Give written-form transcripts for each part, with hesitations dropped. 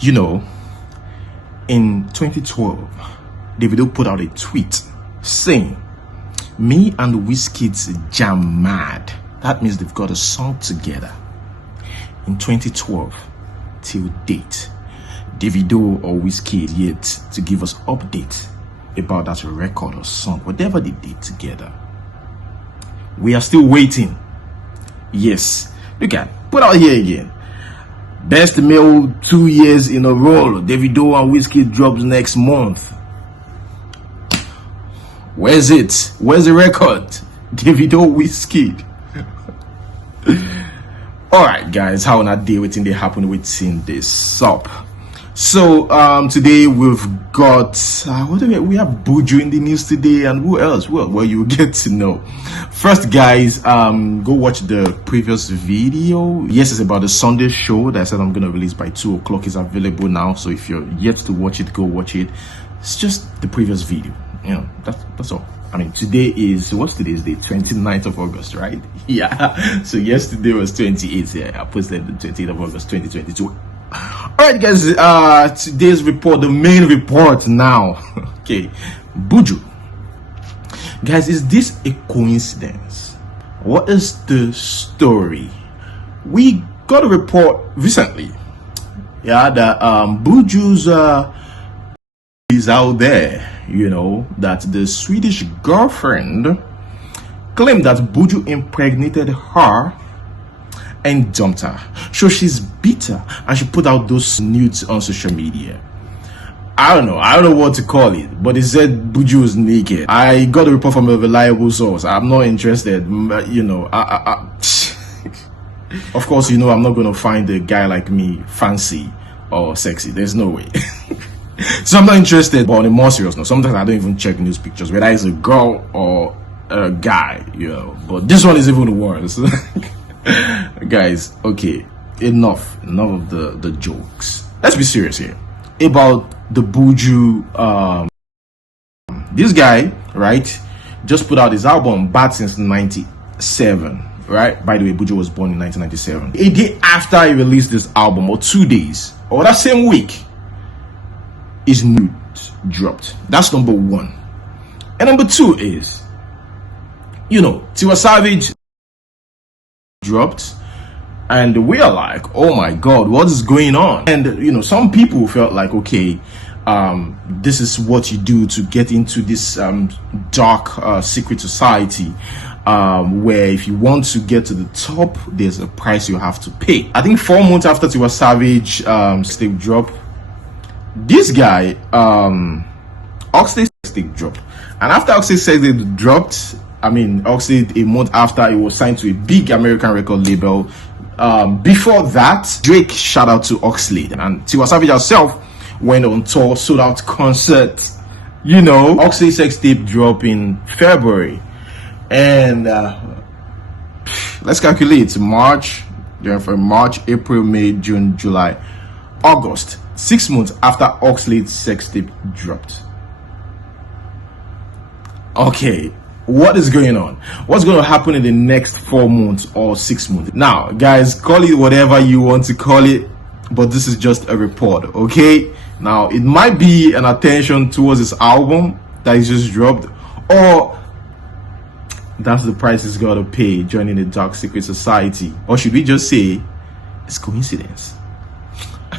You know, in 2012, Davido put out a tweet saying, "Me and Wizkid's jam mad." That means they've got a song together. In 2012 till date, Davido or Wizkid yet to give us update about that record or song, whatever they did together. We are still waiting. Yes, look at put out here again. Best male 2 years in a row. Davido and Wizkid drops next month. Where's it? Where's the record? Davido, Wizkid. Alright guys, how on a day waiting they happen within this up. So today we've got what do we have? Buju in the news today, and who else? Well you get to know. First guys, go watch the previous video. Yes, it's about the Sunday show that I said I'm gonna release by 2 o'clock. Is available now, so if you're yet to watch it, go watch it. It's just the previous video, you know. That's all. I mean, today is, what's today's date? 29th of August, right? Yeah. So yesterday was 28th. Yeah, I posted the 28th of August 2022. Alright guys, today's report, the main report now. Okay, Buju. Guys, is this a coincidence? What is the story? We got a report recently, yeah, that Buju's is out there, you know, that the Swedish girlfriend claimed that Buju impregnated her and dumped her. So she's bitter and she put out those nudes on social media. I don't know what to call it, but it said Buju was naked. I got a report from a reliable source. I'm not interested, you know. Of course, you know, I'm not gonna find a guy like me fancy or sexy. There's no way. So I'm not interested. But on a more serious note, sometimes I don't even check news pictures, whether it's a girl or a guy, you know. But this one is even worse. Guys, okay, enough of the jokes. Let's be serious here about the Buju. This guy, right, just put out his album Bad Since 97, right? By the way, Buju was born in 1997. A day after he released this album, or 2 days, or that same week, his nudes dropped. That's number one. And number two is, you know, Tiwa Savage dropped, and we are like, oh my god, what is going on? And you know, some people felt like, okay, this is what you do to get into this dark secret society, where if you want to get to the top, there's a price you have to pay. I think 4 months after Tiwa Savage tape drop, this guy Oxlade tape dropped, and after Oxlade tape dropped, I mean, Oxlade a month after, it was signed to a big American record label. Before that, Drake shout out to Oxlade, and Tiwa Savage herself went on tour, sold out concerts. You know, Oxlade sex tape drop in February, and let's calculate March, April, May, June, July, August. 6 months after Oxlade's sex tape dropped. Okay, what is going on? What's going to happen in the next 4 months or 6 months? Now, guys, call it whatever you want to call it, but this is just a report, okay? Now, it might be an attention towards this album that is just dropped, or that's the price he's got to pay joining the dark secret society. Or should we just say it's coincidence?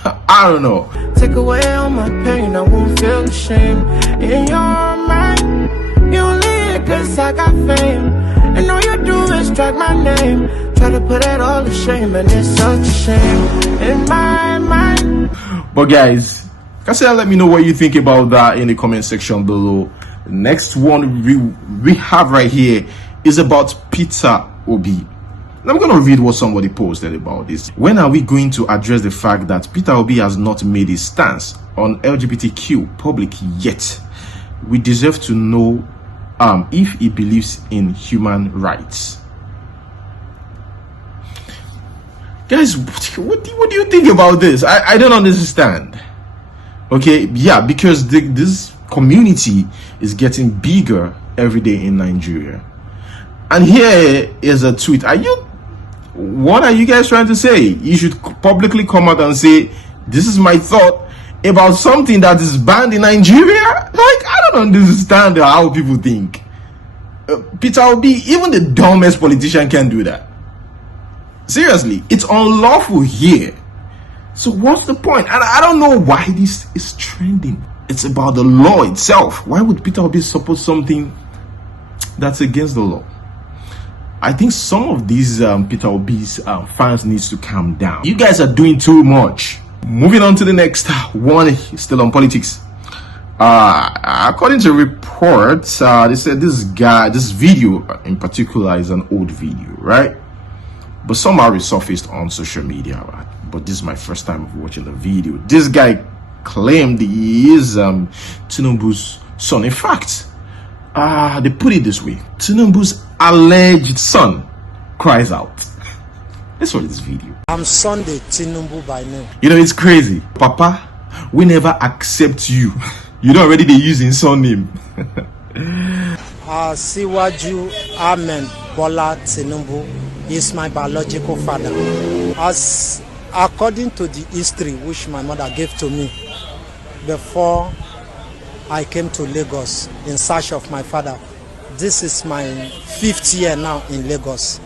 I don't know. Take away all my pain, I won't feel ashamed. In your mind, you live cause I got fame, and all you do is drag my name. Try to put it all to shame, and it's such a shame in my mind. But guys, let me know what you think about that in the comment section below. The next one we have right here is about Peter Obi. I'm going to read what somebody posted about this. When are we going to address the fact that Peter Obi has not made his stance on LGBTQ public yet? We deserve to know if he believes in human rights. Guys, what do you think about this? I don't understand. Okay, yeah, because this community is getting bigger every day in Nigeria. And here is a tweet. What are you guys trying to say? You should publicly come out and say This is my thought about something that is banned in Nigeria. Like, I don't understand how people think. Peter Obi, even the dumbest politician can do that. Seriously, it's unlawful here. So what's the point? And I don't know why this is trending. It's about the law itself. Why would Peter Obi support something that's against the law? I think some of these Peter Obi's fans needs to calm down. You guys are doing too much. Moving on to the next one, still on politics. According to reports, they said this video in particular is an old video, right? But somehow resurfaced on social media. But this is my first time of watching the video. This guy claimed he is Tinubu's son. In fact, they put it this way: Tinubu's alleged son cries out. Let's watch this video. I'm Sunday Tinubu by name. You know, it's crazy. Papa, we never accept you. You know already they using son name. Asiwaju Ahmed Bola Tinubu is my biological father. As according to the history which my mother gave to me before I came to Lagos in search of my father, this is my 5th year now in Lagos.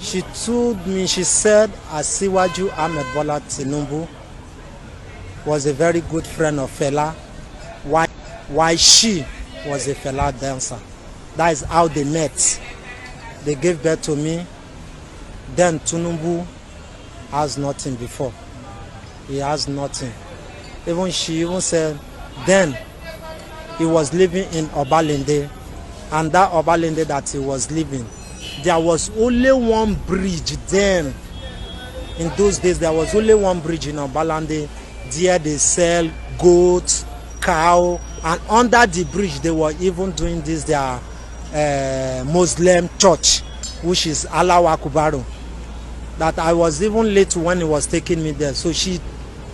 She told me, she said Asiwaju Ahmed Bola Tinubu was a very good friend of Fela, why she was a Fela dancer. That is how they met. They gave birth to me. Then Tinubu has nothing before. He has nothing. She even said then he was living in Obalende, and that Obalende that he was living, there was only one bridge then. In those days, there was only one bridge in Obalende. There they sell goats, cow, and under the bridge they were even doing this their Muslim church, which is Allahu Akbar. That I was even late when he was taking me there. So she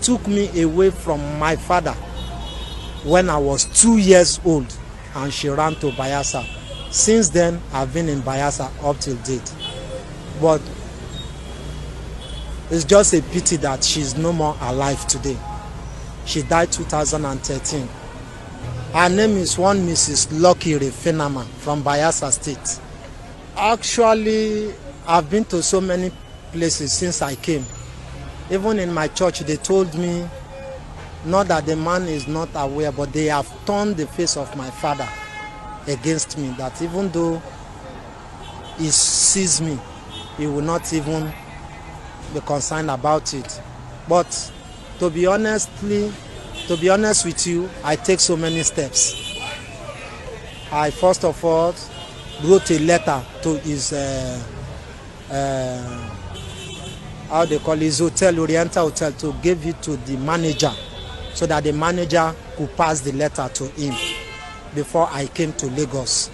took me away from my father when I was 2 years old, and she ran to Bayelsa. Since then, I've been in Bayelsa up till date. But it's just a pity that she's no more alive today. She died 2013. Her name is one Mrs. Lucky Refinama from Bayelsa State. Actually, I've been to so many places since I came. Even in my church, they told me, not that the man is not aware, but they have turned the face of my father against me, that even though he sees me, he will not even be concerned about it. But to be honest with you, I take so many steps. I first of all wrote a letter to his how they call his hotel, Oriental Hotel, to give it to the manager, so that the manager could pass the letter to him before I came to Lagos.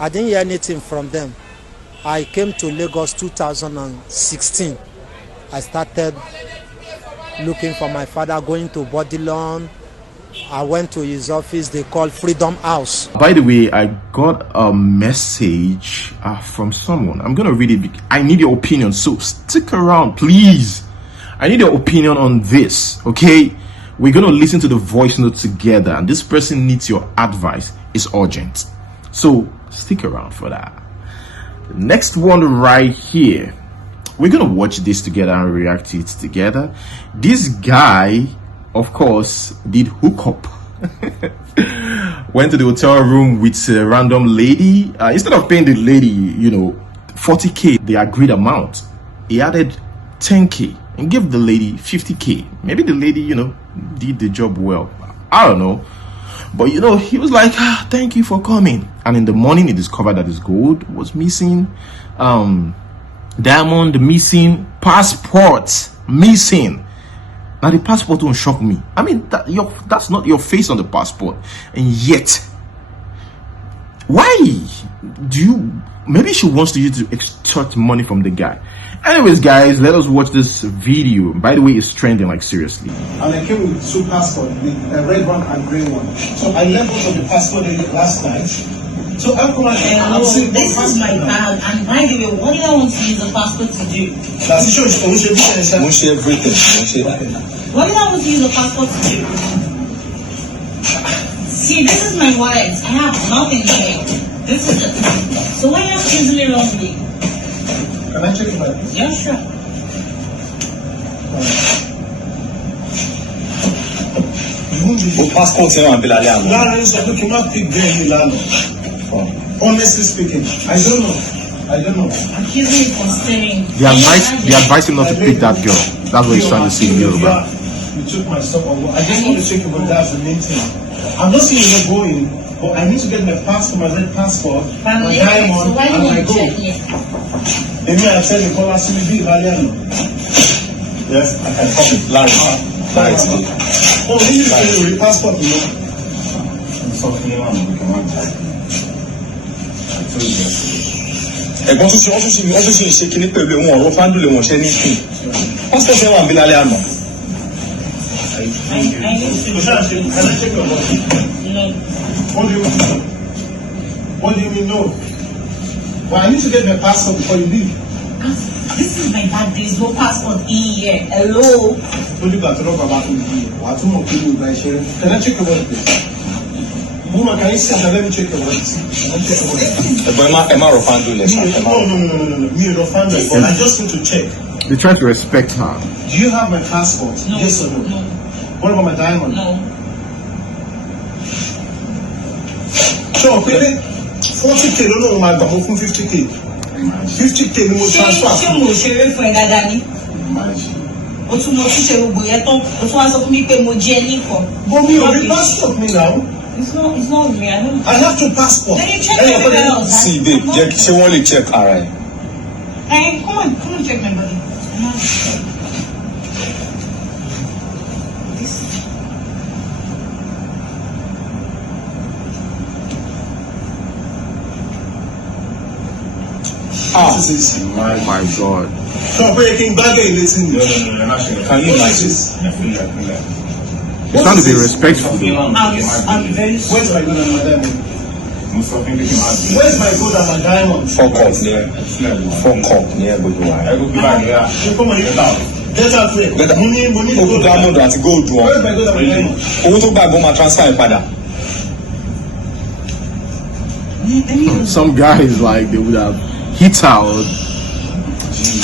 I didn't hear anything from them. I came to Lagos 2016. I started looking for my father, going to Bodilon. I went to his office, they call Freedom House. By the way, I got a message from someone. I'm going to read it. I need your opinion, so stick around, please. I need your opinion on this, okay? We're going to listen to the voice note together, and this person needs your advice. It's urgent. So stick around for that. The next one right here. We're going to watch this together and react to it together. This guy, of course, did hook up. Went to the hotel room with a random lady. Instead of paying the lady, 40K, the agreed amount, he added 10K and gave the lady 50K. Maybe the lady, did the job well. I don't know. But, he was like, thank you for coming. And in the morning, he discovered that his gold was missing. Diamond missing, passport missing. Now the passport won't shock me. I mean, that's not your face on the passport. And yet, why do you, maybe she wants you to extract money from the guy. Anyways, guys, let us watch this video. By the way, it's trending, like, seriously. And I came with 2 passports, a red one and green one. So I left both of the passport last night. So how come this is my bag, and by the way, what do I want to use the passport to do? That's everything. What do I want to use the passport to do? See, this is my wallet. I have nothing here. This is it. So why are you accusing me wrongly? Can I check it out? Yeah, sure. Passport honestly speaking, I don't know. Accusing me for stealing. They advise him not to pick that girl. That's what he's trying to say in Yoruba. You took my stuff on. I just want to check about that's the main thing. I'm not saying you're not going, but I need to get my passport, my red passport, my diamond, so why and my gold. Maybe I tell the caller to be Valiano. Yes, I can copy. Larry. Oh, this is your passport, you know. I'm sorry, we can ẹ̀gbọ́n tó ṣe wọ́n tún ṣe ṣe kíní pẹ̀lú wọn ọ̀rọ̀ fáńdùlẹ̀ wọn ṣe ní fún pásítọ̀ ṣe wà ń bí lálẹ́ àná. What do you mean no? Well, I need to get my passport before you leave. This is my bag. There is no passport in here. Hello. Told you got to know about it. Can I check your wallet, please? Woman, can you sit and let me check your wallet? Am I refundable? No. Me refundable, but I just need to check. They try to respect her. Do you have my passport? No. Yes or no? No. What about my diamond? No. So, pay 40k, no, my bag, 50k. 50k, no more transfer. Ṣé mo ṣeré fún ẹ dáadáa ni? O tún mo tún ṣe gbogbo yẹn tán, o tún wá sọ fún mi pé mo jẹ nìkan. But me, your passport me now. It's not me. I don't. I have to passport. Then you check everywhere else. See, babe, ṣé wọ́n lè check ara ẹ̀. Hey, come on, check my body. What is this? Oh my God. So, breaking back and listening. No, can you imagine? He's trying to be respectful. I'm very sorry. Where's my gold and my diamond? Where's my gold and my diamond? Fuck up near Buju. Get out there. Money, Oku diamond àti gold wọn. Where's my gold and my diamond? Owó tó gbàgbọ́ máa transfer ẹ̀ padà. Some guys like they would have hit out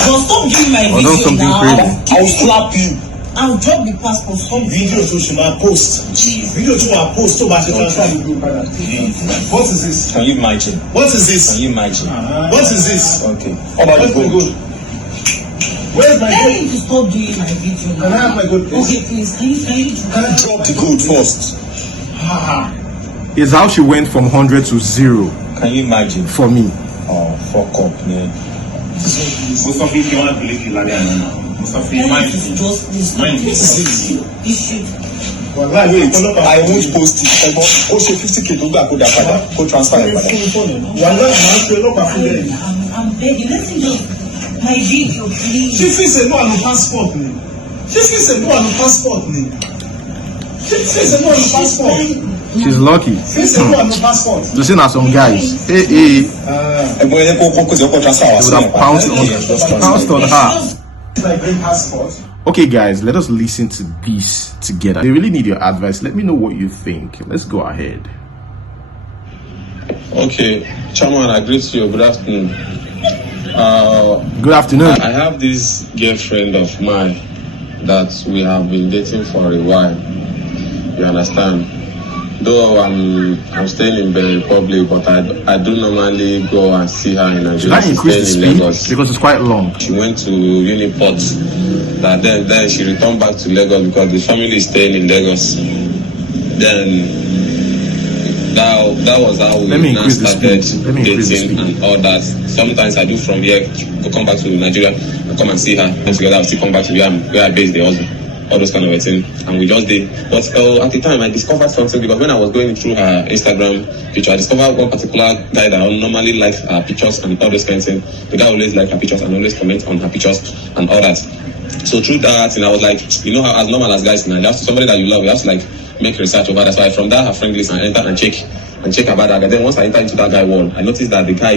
But stop doing my or done video something now. crazy. I will slap you. I'll drop the passport. Stop Video to Shima post. Video to our post. So much transfer the group. What is this? Can you imagine? What is this? Can you imagine? What is this? Okay. How about Where's the my gold? gold? Where's my Tell gold? him to stop doing my video now. Can I have my gold, please? Okay, please. Can you Drop the gold first. Is how she went from 100 to 0 Can you imagine? for me. Oh, fuck up, man. Tell him to just please. You should. Well, like, wait, I won't post it. Ẹ̀gbọ́n, ó ṣe 50k tó gbà kó dà padà, kó transfer ẹ̀ padà. I'm begging. Let him just my video, please. She feels a no on the passport. She feels a no on the passport. She feels a no on the passport. She's lucky. Feels a no on the passport. To see now some guys. Hey. Ẹ̀gbọ́n yẹn kó ṣe kó transfer wá They sí would ẹ̀ have padà. pounced on her. My green passport. Okay, guys, let us listen to this together. They really need your advice. Let me know what you think. Let's go ahead. Okay, Chairman, I greet you. Good afternoon. Good afternoon. I have this girlfriend of mine that we have been dating for a while. You understand? Though I'm staying in the Republic, but I do normally go and see her in Should Nigeria. I increase the She's staying speed? in Lagos. Because it's quite long. She went to Uniport. That then she returned back to Lagos because the family is staying in Lagos. Then that was how Let me we now increase the started speed. Let me increase the dating speed. and all that. Sometimes I do from here to come back to Nigeria and come and see her. And together I'll still come back to where I base the husband. All those kind of things. And we just did. But at the time I discovered something because when I was going through her Instagram picture, I discovered one particular guy that I normally like her pictures and all those kind of things. The guy always like her pictures and always comment on her pictures and all that. So through that, and I was like, you know how as normal as guys now, you have to, somebody that you love, you have to like make research over that. So I from that her friend list and enter and check about that guy. Then once I enter into that guy world, I noticed that the guy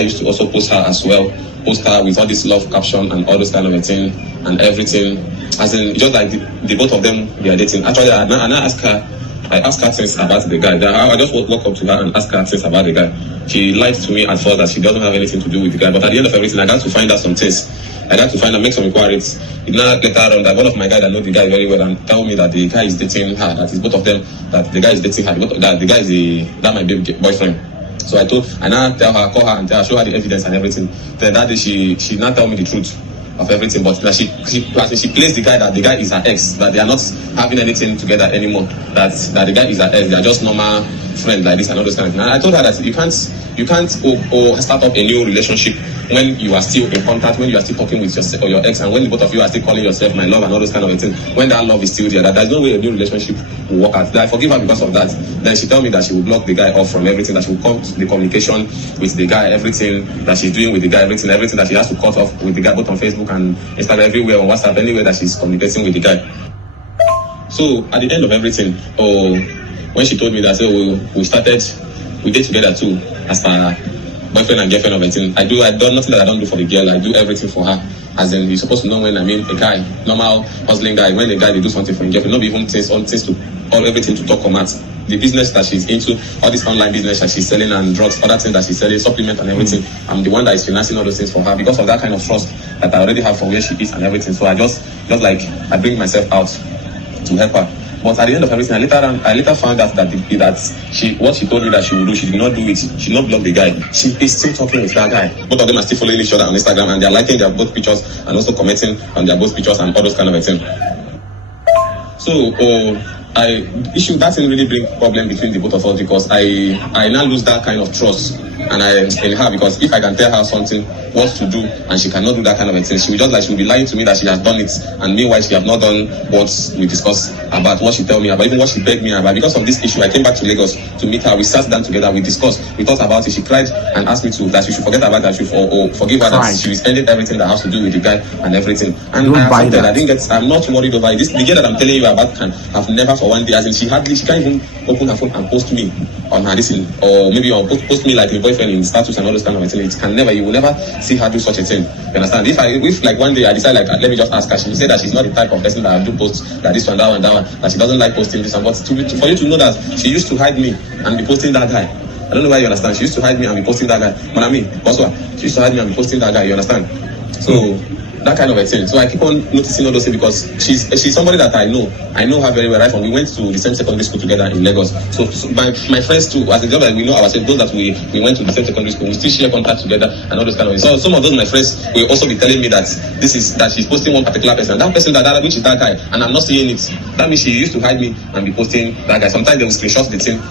used to also post her as well, post her with all this love caption and all those kind of a thing and everything. As in just like the both of them they are dating. Actually, I asked her things about the guy. I just walk up to her and ask her things about the guy. She lied to me at first that she doesn't have anything to do with the guy, but at the end of everything, I got to find out some things. I got to find out, make some inquiries. It now later on that one of my guys that know the guy very well and tell me that the guy is dating her, that is both of them, that the guy is dating her, that the guy is that my baby boyfriend. So I now tell her, call her and show her the evidence and everything. Then that day she now tell me the truth of everything, but that she placed the guy that the guy is her ex, that they are not having anything together anymore, that the guy is her ex, they are just normal friends like this and all those kind of things. And I told her that you can't start up a new relationship when you are still in contact, when you are still talking with your ex, and when the both of you are still calling yourself my love and all those kind of things. When that love is still there, that there's no way a new relationship will work out. I forgive her because of that. Then she told me that she will block the guy off from everything, that she will cut the communication with the guy, everything that she's doing with the guy, everything that she has to cut off with the guy, both on Facebook and Instagram, everywhere, on WhatsApp, anywhere that she's communicating with the guy. So at the end of everything, when she told me that, we did together too, as her boyfriend and girlfriend of a thing. I do nothing that I don't do for the girl. I do everything for her. As in, you're supposed to know when a guy, normal hustling guy, when a guy they do something for his girlfriend, not even everything to talk about. The business that she's into, all this online business that she's selling and drugs, other things that she's selling, supplement and everything. I'm the one that is financing all those things for her because of that kind of trust that I already have for where she is and everything. So I just I bring myself out to help her. But at the end of everything, I later found out that what she told me that she would do, she did not do it. She did not block the guy. She is still talking with that guy. Both of them are still following each other on Instagram and they are liking their both pictures and also commenting on their both pictures and all those kind of things. So that didn't really bring problem between the both of us because I now lose that kind of trust and in her, because if I can tell her something what to do and she cannot do that kind of a thing, she will be lying to me that she has done it, and meanwhile she have not done what we discussed about, what she tell me about, even what she begged me about. Because of this issue, I came back to Lagos to meet her. We sat down together, we discussed, we thought about it. She cried and asked me that she should forget about that, or forgive her that she is ending everything that has to do with the guy and everything. And I'm not worried over it. The girl that I'm telling you about have never for one day, as in she can't even open her phone and post me on her listen, or maybe post me like a boyfriend in status and all those kind of things. You will never see her do such a thing. You understand? If like one day I decide let me just ask her, she will say that she's not the type of person that I do post that this one, that one, that she doesn't like posting this one. But for you to know that she used to hide me and be posting that guy. I don't know why you understand. She used to hide me and be posting that guy. She used to hide me and be posting that guy. You understand? So that kind of a thing. So I keep on noticing all those things because she's somebody that I know. I know her very well. Right from we went to the same secondary school together in Lagos. So my friends too, as a job that we know ourselves, those that we went to the same secondary school, we still share contact together and all those kind of things. So some of those my friends will also be telling me that she's posting one particular person. That person which is that guy, and I'm not seeing it. That means she used to hide me and be posting that guy. Sometimes they will screenshot the thing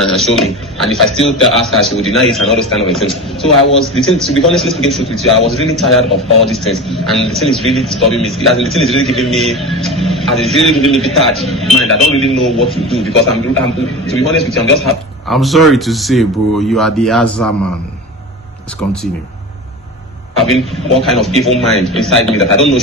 and show me. And if I still ask her, she will deny it and all those kind of things. So to be honestly speaking truth with you, I was really tired of all these things. And the thing is really disturbing me. The thing is really giving me detached mind. I don't really know what to do because I'm to be honest with you, I'm just happy. I'm sorry to say, bro, you are the Azza man. Let's continue. Having all kind of evil mind inside me that I don't know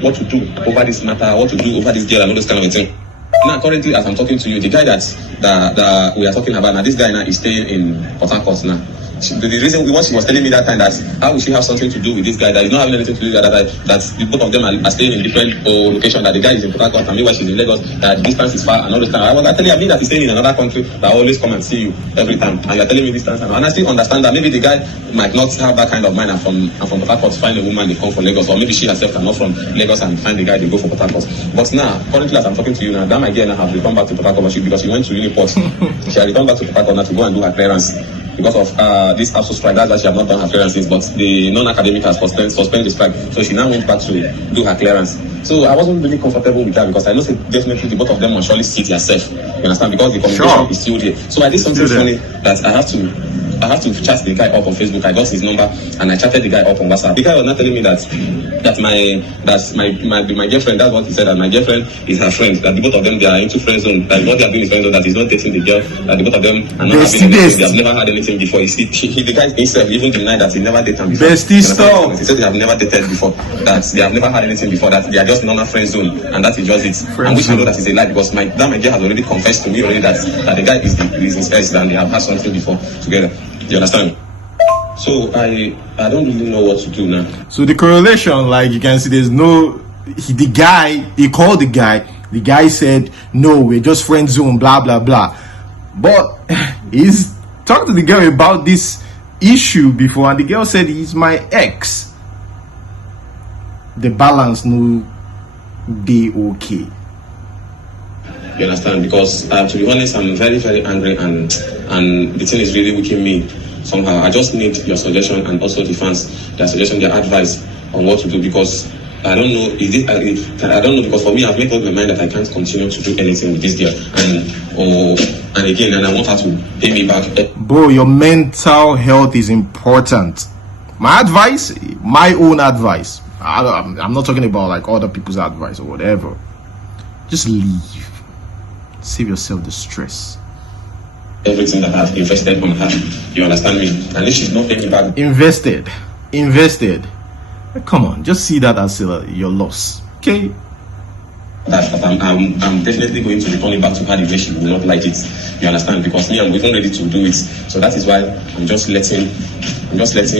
what to do over this matter, what to do over this girl and all this kind of thing. Now, currently, as I'm talking to you, the guy that we are talking about now, this guy now is staying in Port Harcourt now. The reason what she was telling me that time, that how would she have something to do with this guy that is not having anything to do with that both of them are staying in different locations, that the guy is in Port Harcourt and meanwhile she's in Lagos, that the distance is far and all this time. I was telling you that he's staying in another country that I always come and see you every time, and you're telling me distance, and I still understand that maybe the guy might not have that kind of mind and from Port Harcourt to find a woman they come from Lagos, or maybe she herself cannot from Lagos and find the guy they go for Port Harcourt. But now, currently as I'm talking to you now, that my girl now has returned back to Port Harcourt because she went to Uniport. She has returned back to Port Harcourt now to go and do her clearance. Because of this ASU strike, that's why she has not done her clearances, but the non-academic has suspended the strike, so she now went back to do her clearance. So I wasn't really comfortable with that because I know definitely the both of them must surely see it yourself. You understand? Because the communication is still there. So I did something funny that I have to I have to chat the guy up on Facebook. I got his number and I chatted the guy up on WhatsApp. The guy was not telling me that my girlfriend, that's what he said, that my girlfriend is her friend, that the both of them, they are into friend zone, that what they are doing is friend zone, that he's not dating the girl, that the both of them are not having anything, they have never had anything before. The guy himself even denied that he never dated them before. Bestie stop. He said they have never dated before, that they have never had anything before, that they are just normal friend zone, and that is just it. And which I know that is a lie, because my girl has already confessed to me already that the guy is his ex, and they have had something before together. Do you understand? So I don't really know what to do now. So the correlation, like you can see, there's no he called the guy said no, we're just friend zone, blah blah blah, but he's talked to the girl about this issue before, and the girl said he's my ex. The balance no be okay. You understand? Because to be honest, I'm very, very angry, and the thing is really weakening me somehow. I just need your suggestion, and also the fans, their suggestion, their advice on what to do, because I don't know. I don't know, because for me, I've made up my mind that I can't continue to do anything with this girl, and again, and I want her to pay me back. Bro, your mental health is important. My advice, my own advice, I'm not talking about like other people's advice or whatever. Just leave. Save yourself the stress. Everything that I've invested on her, you understand me? And if she's not paying me back, invested. Come on, just see that as your loss, okay? that I'm definitely going to return it back to her the way she will not like it. You understand? Because me, I'm even ready to do it. So that is why I'm just letting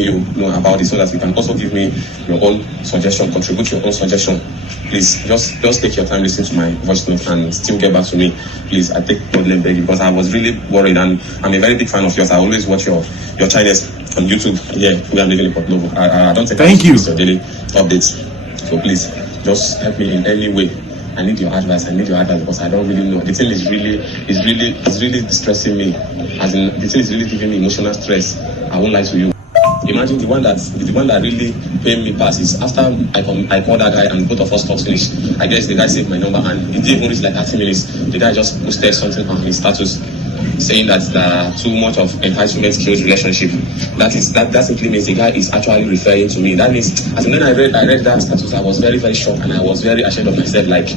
you know about it, so that you can also give me your own suggestion, contribute your own suggestion. Please just take your time, listen to my voice note, and still get back to me. Please, I take problem begging, because I was really worried, and I'm a very big fan of yours. I always watch your channels on YouTube. Yeah, we are living in Port Novo. I don't take your daily updates. So please, just help me in any way. I need your advice. Because I don't really know. The thing is really distressing me. As in, the thing is really giving me emotional stress. I won't lie to you. Imagine the one that really paid me pass is after I called that guy and both of us talked finish. I guess the guy saved my number, and it didn't even reach like 30 minutes. The guy just posted something on his status saying that too much of entitlement kills relationship. That simply means the guy is actually referring to me. That means, as when I read that status, I was very, very shocked, and I was very ashamed of myself. Like,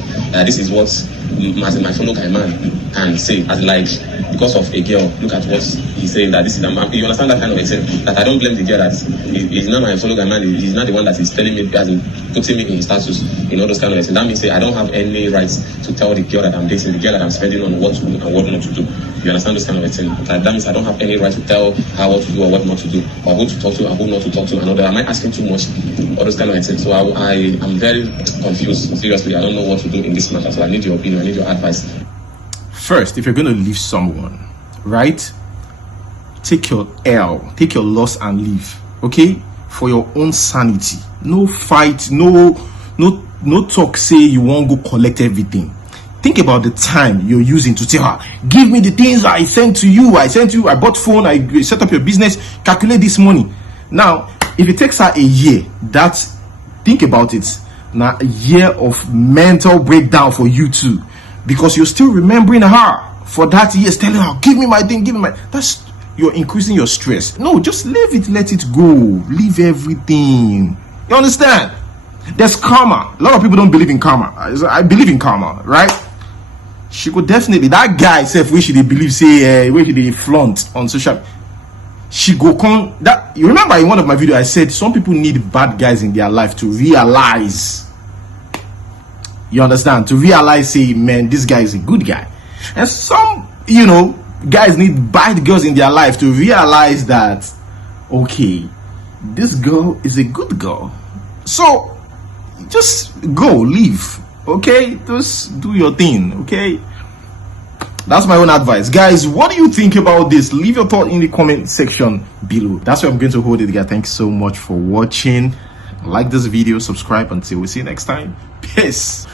this is what as my fellow guy man can say, as like, because of a girl, look at what he's saying, that this is you understand that kind of thing. That I don't blame the girl, that he's not my fellow guy man, he's not the one that is telling me, as in putting me in his status, in all those kind of things. That means I don't have any rights to tell the girl that I'm dating, the girl that I'm spending on, what to do and what not to do. You understand this kind of thing? That means I don't have any right to tell her what to do or what not to do, or who to talk to and who not to talk to. Am I asking too much? All those kind of things. So I'm very confused. Seriously, I don't know what to do in this matter. So I need your opinion. I need your advice. First, if you're going to leave someone, right, take your L, take your loss and leave. Okay, for your own sanity. No fight. No talk. Say you won't go collect everything. Think about the time you're using to tell her, give me the things I sent to you. I bought phone, I set up your business, calculate this money. Now, if it takes her a year, think about it. Now, a year of mental breakdown for you too. Because you're still remembering her for that year, telling her, give me my thing, you're increasing your stress. No, just leave it, let it go. Leave everything. You understand? There's karma. A lot of people don't believe in karma. I believe in karma, right? She could definitely, that guy self, where she they believe, say, where she they flaunt on social, she go come, that, you remember in one of my videos, I said, some people need bad guys in their life to realize, you understand, to realize, say, man, this guy is a good guy. And some, guys need bad girls in their life to realize that, okay, this girl is a good girl. So, just go, leave. Okay, just do your thing. Okay, that's my own advice, guys. What do you think about this? Leave your thought in the comment section below. That's where I'm going to hold it, guys. Thanks so much for watching. Like this video, subscribe. Until we see you next time, peace.